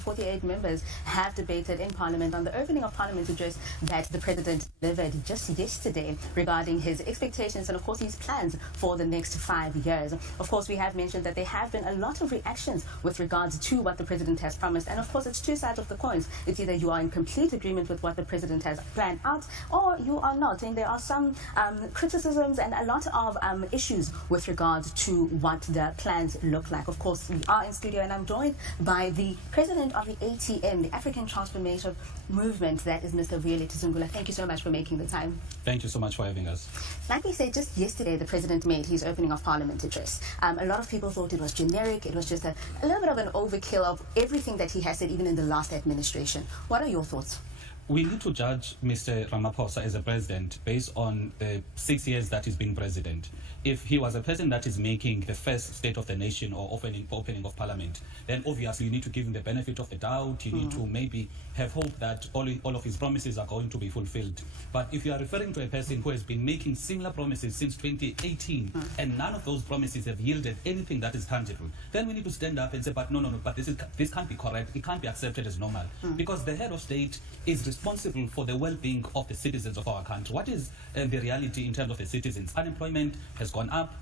48 members have debated in Parliament on the opening of Parliament address that the President delivered just yesterday regarding his expectations and, of course, his plans for the next 5 years. Of course, we have mentioned that there have been a lot of reactions with regards to what the President has promised. And, of course, it's two sides of the coins. It's either you are in complete agreement with what the President has planned out or you are not. And there are some criticisms and a lot of issues with regards to what the plans look like. Of course, we are in studio and I'm joined by the President of the ATM, the African Transformation Movement, that is Mr. Vuyolwethu Zungula. Thank you so much for making the time. Thank you so much for having us. Like we said, just yesterday the President made his opening of Parliament address. A lot of people thought it was generic. It was just a little bit of an overkill of everything that he has said, even in the last administration. What are your thoughts? We need to judge Mr. Ramaphosa as a president based on the 6 years that he's been president. If he was a president that is making the first State of the Nation or opening of Parliament, then obviously you need to give him the benefit of the doubt. You need to maybe have hope that all of his promises are going to be fulfilled. But if you are referring to a person who has been making similar promises since 2018 and none of those promises have yielded anything that is tangible, then we need to stand up and say, but no, but this can't be correct. It can't be accepted as normal. Because the head of state is responsible for the well-being of the citizens of our country. What is the reality in terms of the citizens? Unemployment has gone up,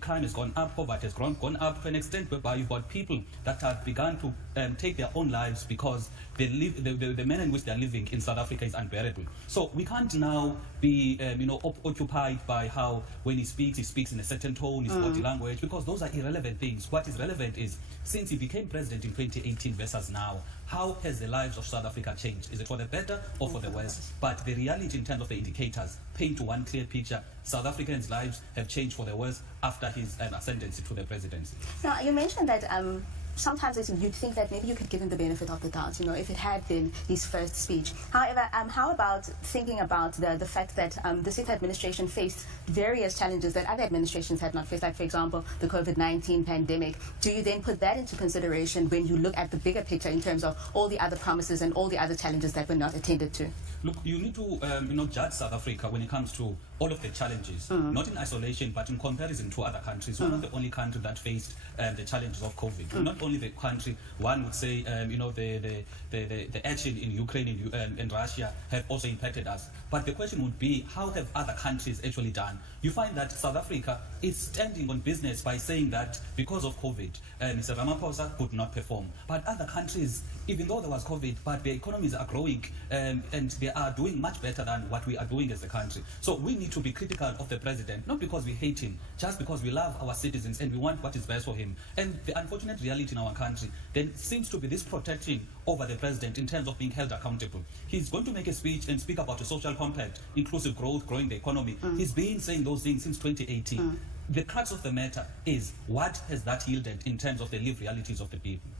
crime has gone up, poverty has gone up to an extent whereby you've got people that have begun to take their own lives because they live, the manner in which they're living in South Africa is unbearable. So we can't now be occupied by how when he speaks in a certain tone, his body language, because those are irrelevant things. What is relevant is, since he became president in 2018 versus now, how has the lives of South Africa changed? Is it for the better or for the worse? But the reality in terms of the indicators paint one clear picture. South Africans' lives have changed for the worse after his ascendancy to the presidency. Now, you mentioned that sometimes you'd think that maybe you could give him the benefit of the doubt, if it had been his first speech. However, how about thinking about the fact that the sixth administration faced various challenges that other administrations had not faced, like, for example, the COVID-19 pandemic? Do you then put that into consideration when you look at the bigger picture in terms of all the other promises and all the other challenges that were not attended to? Look, you need to judge South Africa when it comes to all of the challenges, not in isolation, but in comparison to other countries. We're not the only country that faced the challenges of COVID. We're not only the country, one would say, the action in Ukraine and Russia have also impacted us. But the question would be, how have other countries actually done? You find that South Africa is standing on business by saying that because of COVID, Mr. Ramaphosa could not perform. But other countries, even though there was COVID, but their economies are growing and they are doing much better than what we are doing as a country. So we need to be critical of the president, not because we hate him, just because we love our citizens and we want what is best for him. And the unfortunate reality in our country then seems to be this protection over the president in terms of being held accountable. He's going to make a speech and speak about a social compact, inclusive growth, growing the economy. He's been saying those things since 2018. The crux of the matter is, what has that yielded in terms of the lived realities of the people?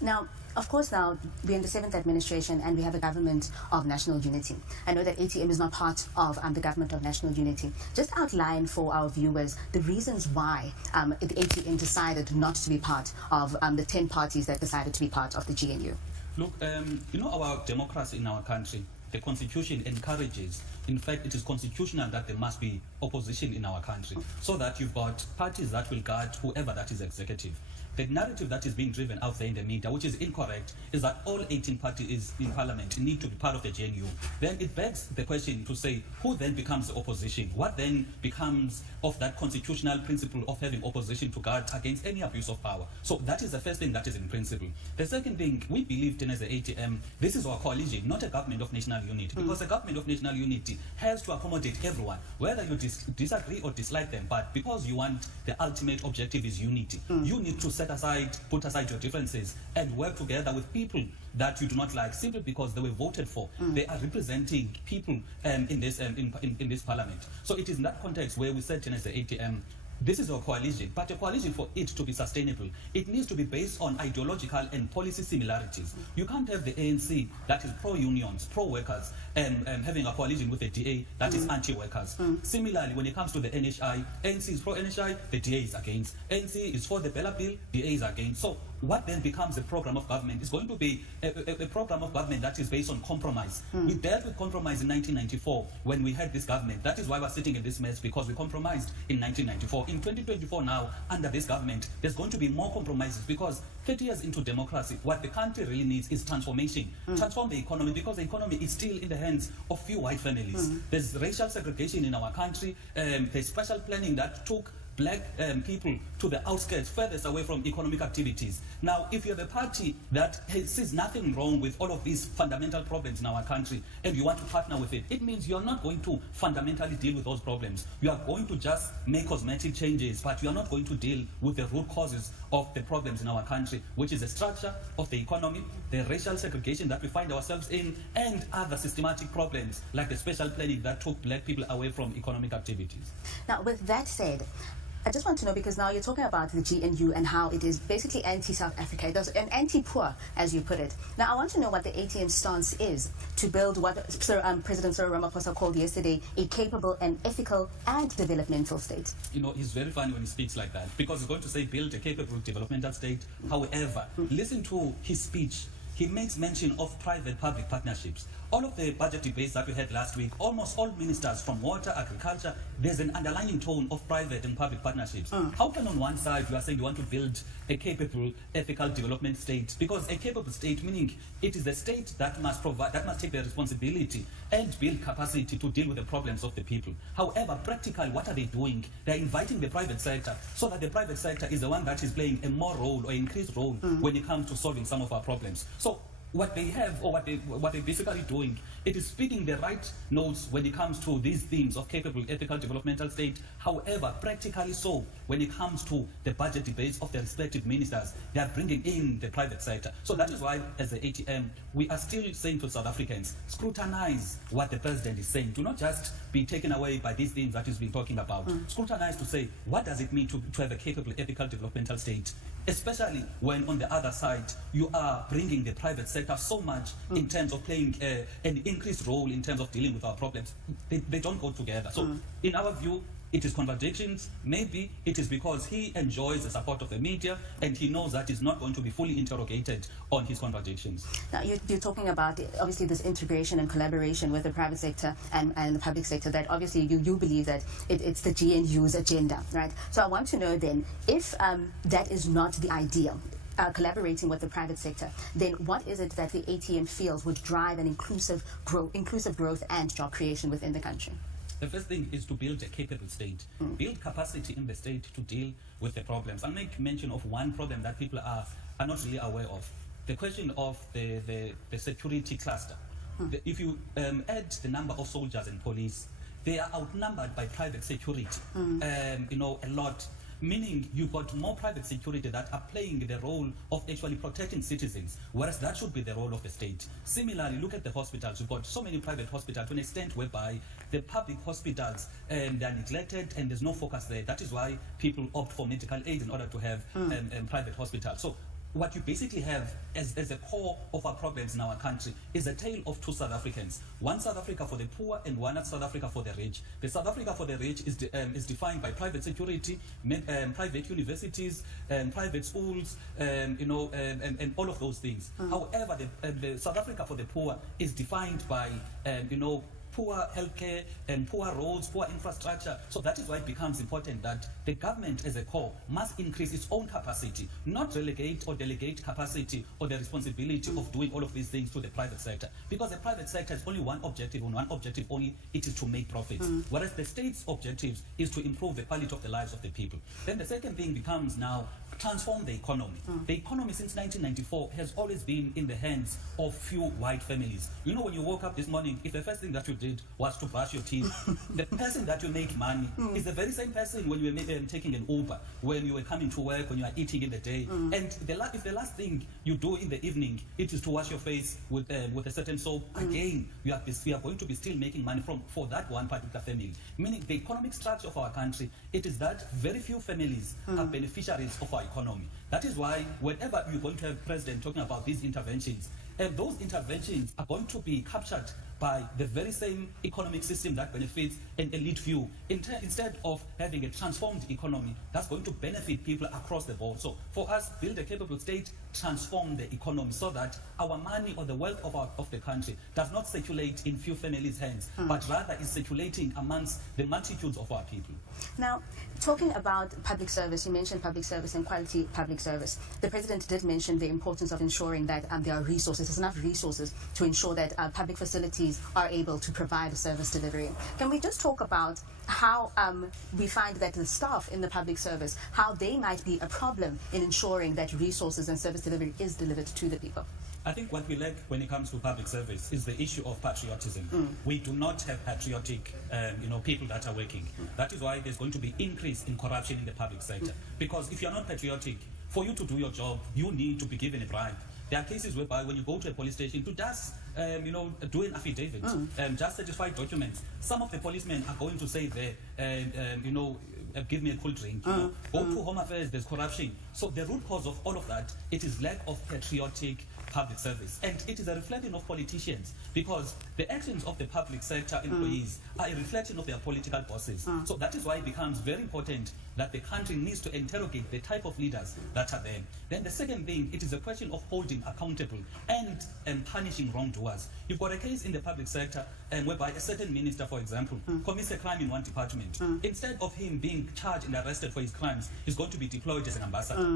Now, of course, now we're in the 7th administration and we have a government of national unity. I know that ATM is not part of the government of national unity. Just outline for our viewers the reasons why the ATM decided not to be part of the 10 parties that decided to be part of the GNU. Look, our democracy in our country, the constitution encourages, in fact, it is constitutional that there must be opposition in our country, so that you've got parties that will guard whoever that is executive. The narrative that is being driven out there in the media, which is incorrect, is that all 18 parties in parliament need to be part of the GNU. Then it begs the question to say, who then becomes the opposition? What then becomes of that constitutional principle of having opposition to guard against any abuse of power? So that is the first thing that is in principle. The second thing, we believed in as the ATM, this is our coalition, not a government of national unity, because a government of national unity has to accommodate everyone, whether you disagree or dislike them, but because you want the ultimate objective is unity, you need to put aside your differences and work together with people that you do not like simply because they were voted for. They are representing people in this parliament. So it is in that context where we said as the ATM, this is a coalition, but a coalition, for it to be sustainable, it needs to be based on ideological and policy similarities. You can't have the ANC that is pro-unions, pro-workers, and having a coalition with the DA that is anti-workers. Similarly, when it comes to the NHI, ANC is pro-NHI, the DA is against. ANC is for the Bella Bill, DA is against. So what then becomes a program of government is going to be a program of government that is based on compromise. We dealt with compromise in 1994 when we had this government. That is why we're sitting in this mess, because we compromised in 1994. In 2024 now, under this government, there's going to be more compromises, because 30 years into democracy, what the country really needs is transformation. Transform the economy, because the economy is still in the hands of few white families. There's racial segregation in our country. There's special planning that took black people to the outskirts, furthest away from economic activities. Now, if you're the party that sees nothing wrong with all of these fundamental problems in our country and you want to partner with it, it means you're not going to fundamentally deal with those problems. You are going to just make cosmetic changes, but you are not going to deal with the root causes of the problems in our country, which is the structure of the economy, the racial segregation that we find ourselves in, and other systematic problems like the special planning that took black people away from economic activities. Now, with that said, I just want to know, because now you're talking about the GNU and how it is basically anti-South Africa. It does an anti-poor, as you put it. Now, I want to know what the ATM stance is to build what President Cyril Ramaphosa called yesterday a capable and ethical and developmental state. You know, he's very funny when he speaks like that, because he's going to say build a capable developmental state. However, listen to his speech. He makes mention of private-public partnerships. All of the budget debates that we had last week, almost all ministers from water, agriculture, there's an underlying tone of private and public partnerships. How can on one side you are saying you want to build a capable, ethical development state? Because a capable state, meaning it is the state that must provide, that must take the responsibility and build capacity to deal with the problems of the people. However, practically, what are they doing? They're inviting the private sector, so that the private sector is the one that is playing a more role or increased role when it comes to solving some of our problems. So what they have, or what they're basically doing, it is speaking the right notes when it comes to these themes of capable, ethical, developmental state. However, practically so, when it comes to the budget debates of the respective ministers, they are bringing in the private sector. So that is why, as the ATM, we are still saying to South Africans, scrutinize what the president is saying. Do not just be taken away by these themes that he's been talking about. Scrutinize to say, what does it mean to have a capable, ethical, developmental state? Especially when on the other side, you are bringing the private sector so much in terms of playing an increased role in terms of dealing with our problems. They don't go together. So in our view, it is contradictions. Maybe it is because he enjoys the support of the media and he knows that he's not going to be fully interrogated on his contradictions. Now, you're talking about, obviously, this integration and collaboration with the private sector and the public sector, that obviously you believe that it's the GNU's agenda, right? So I want to know then, if that is not the ideal, collaborating with the private sector, then what is it that the ATM feels would drive an inclusive growth and job creation within the country? The first thing is to build a capable state, build capacity in the state to deal with the problems. I'll make mention of one problem that people are not really aware of, the question of the security cluster. If you add the number of soldiers and police, they are outnumbered by private security, a lot. Meaning you've got more private security that are playing the role of actually protecting citizens, whereas that should be the role of the state. Similarly, look at the hospitals. You've got so many private hospitals to an extent whereby the public hospitals, they are neglected and there's no focus there. That is why people opt for medical aid in order to have private hospitals. So what you basically have as the core of our problems in our country is a tale of two South Africans. One South Africa for the poor and one South Africa for the rich. The South Africa for the rich is defined by private security, private universities, private schools, and all of those things. However, the South Africa for the poor is defined by, poor healthcare and poor roads, poor infrastructure. So that is why it becomes important that the government as a core must increase its own capacity, not relegate or delegate capacity or the responsibility of doing all of these things to the private sector. Because the private sector has only one objective, and one objective only, it is to make profits. Whereas the state's objective is to improve the quality of the lives of the people. Then the second thing becomes now transform the economy. The economy since 1994 has always been in the hands of few white families. You know, when you woke up this morning, if the first thing that you did was to brush your teeth, the person that you make money is the very same person when you were taking an Uber, when you were coming to work, when you are eating in the day. And if the last thing you do in the evening it is to wash your face with a certain soap, again, you are going to be still making money for that one particular family. Meaning the economic structure of our country, it is that very few families are beneficiaries of our economy. That is why whenever you're going to have president talking about these interventions, those interventions are going to be captured by the very same economic system that benefits an elite few, instead of having a transformed economy that's going to benefit people across the board. So for us, build a capable state, transform the economy so that our money or the wealth of the country does not circulate in few families' hands, but rather is circulating amongst the multitudes of our people. Now, talking about public service, you mentioned public service and quality public service. The President did mention the importance of ensuring that there are resources, there's enough resources to ensure that public facilities are able to provide a service delivery. Can we just talk about how we find that the staff in the public service, how they might be a problem in ensuring that resources and service delivery is delivered to the people? I think what we lack when it comes to public service is the issue of patriotism. We do not have patriotic people that are working. That is why there's going to be increase in corruption in the public sector. Because if you're not patriotic, for you to do your job, you need to be given a bribe. There are cases whereby when you go to a police station to just, do an affidavit, just certify documents, some of the policemen are going to say there, give me a cool drink. Go to Home Affairs, there's corruption. So the root cause of all of that, it is lack of patriotic public service. And it is a reflection of politicians, because the actions of the public sector employees are a reflection of their political bosses. So that is why it becomes very important that the country needs to interrogate the type of leaders that are there. Then the second thing, it is a question of holding accountable and punishing wrongdoers. You've got a case in the public sector whereby a certain minister, for example, commits a crime in one department. Instead of him being charged and arrested for his crimes, he's going to be deployed as an ambassador.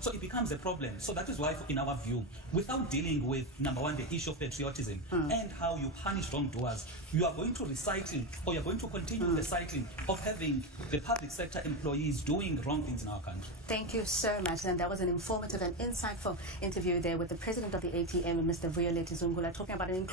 So it becomes a problem. So that is why, in our view, without dealing with, number one, the issue of patriotism and how you punish wrongdoers, you are going to recycle, or you're going to continue the cycle of having the public sector employees doing wrong things in our country. Thank you so much. And that was an informative and insightful interview there with the President of the ATM, Mr. Vuyolwethu Zungula, talking about an inclusive